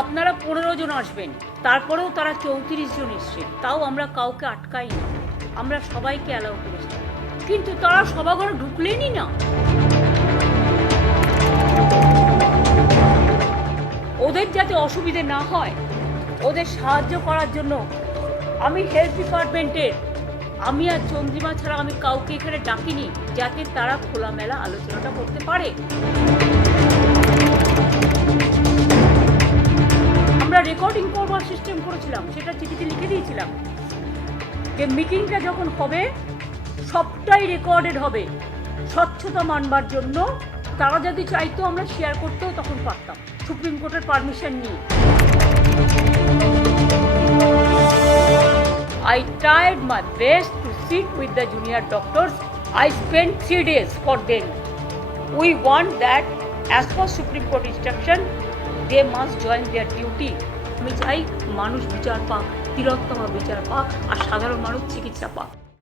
আপনারা পনেরো জন আসবেন, তারপরেও তারা চৌত্রিশ জন এসছে তাও আমরা কাউকে আটকাই না আমরা সবাইকে অ্যালাউ করেছি। কিন্তু তারা সভাঘরে ঢুকলেনই না। ওদের যাতে অসুবিধে না হয়, ওদের সাহায্য করার জন্য আমি হেলথ ডিপার্টমেন্টের, আমি আর চন্দ্রিমা ছাড়া আমি কাউকে এখানে ডাকিনি, যাতে তারা খোলামেলা আলোচনাটা করতে পারে। দিয়েছিলাম, সেটা চিঠিতে লিখে দিয়েছিলাম যে মিটিংটা যখন হবে, সবটাই রেকর্ডেড হবে। স্বচ্ছতা মানবার জন্য তারা যদি চাইতো আমরা শেয়ার করতেও তখন পারতাম। সুপ্রিম কোর্টের পারমিশন নিয়ে। I tried my best to sit with the junior doctors I spend three days for then we want that as for supreme court instruction they must join their duty আমি চাই মানুষ বিচার পাক তিরত্তমা বিচার পাক আর সাধারণ মানুষ চিকিৎসা পাক।